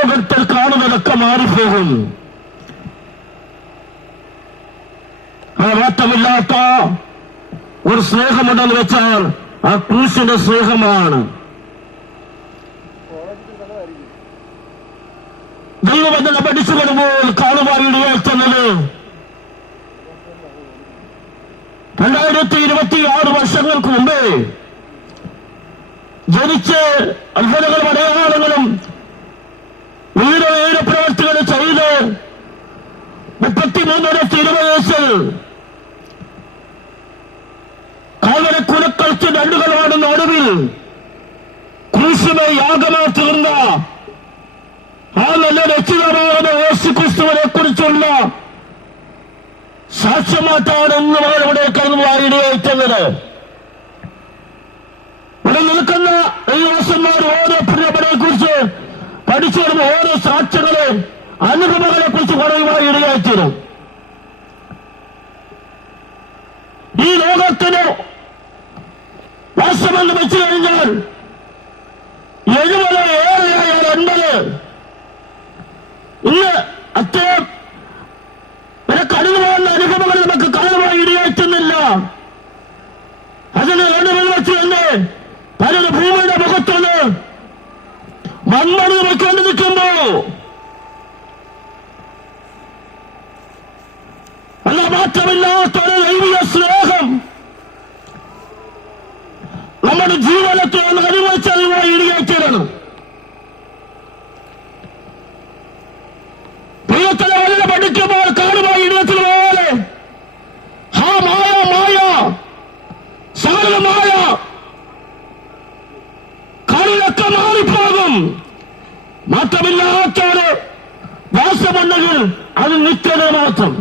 ലോകത്തിൽ കാണുന്നതൊക്കെ മാറിപ്പോകും. ആ മാറ്റമില്ലാത്ത ഒരു സ്നേഹമുണ്ടെന്ന് വെച്ചാൽ ആ ക്രൂശിന്റെ സ്നേഹമാണ്. ദൈവവചനം പഠിച്ചു വരുമ്പോൾ കാണുവാൻ ഇടയാക്കുന്നത് 2026 വർഷങ്ങൾക്ക് മുമ്പേ ജനിച്ച് അത്ഭുതങ്ങളും അടയാളങ്ങളും വീര പ്രവർത്തികൾ ചെയ്ത് 33 വയസ്സിൽ കാൽവരെ കുലക്കളിച്ച് രണ്ടുകളാടുന്ന ഒടുവിൽ ക്രൂശിനെ യാഗമായി തീർന്ന ആ നല്ല രക്ഷിതാവാകുന്ന യേശുക്രിസ്തുവിനെ കുറിച്ചുള്ള സാക്ഷ്യമായിട്ടാണ് ഇന്ന് ഇവിടെ കടന്നുപോയി ഇടയായിട്ടുള്ളത്. ഇവിടെ നിൽക്കുന്ന ഈ ദാസന്മാർ ഓരോ പ്രിയപ്പെട്ടവരെ കുറിച്ച് പഠിച്ചു വരുന്ന ഓരോ സാക്ഷ്യങ്ങളെ അനുഭവങ്ങളെ കുറിച്ച് പറയുവാൻ ഇടയായിത്തീരും. ഈ ലോകത്തിന് വാസമെന്ന് വെച്ചു കഴിഞ്ഞാൽ 70 ഏറെയായാൽ 80 ഇന്ന് അത്രയും കടന്നുപോകുന്ന അനുഭവങ്ങൾ നമുക്ക് കാണുവാൻ ഇടയായിട്ടുന്നില്ല. അതിന് നടുവിൽ വെച്ച് തന്നെ പലരും ഭൂമിയുടെ മുഖത്തൊന്ന് മൺമണി വെക്കേണ്ടി നിൽക്കുമ്പോ അല്ല മാറ്റമില്ലാത്തൊരു ദൈവിക സ്നേഹം നമ്മുടെ ജീവിതത്തെ ഒന്ന് അനുഭവിച്ചതുമായി ഇടയായിത്തീരണം. പ്രിയത്തിലെ വളരെ പഠിക്കുമ്പോൾ കാണുമ്പോൾ ഇടത്തിൽ പോലെ ആ മായ സകലമായ കളിയൊക്കെ മാറിപ്പോകും. മാറ്റമില്ലാത്തൊരു വാസമുണ്ടെങ്കിൽ അത് നിത്യത മാത്രം.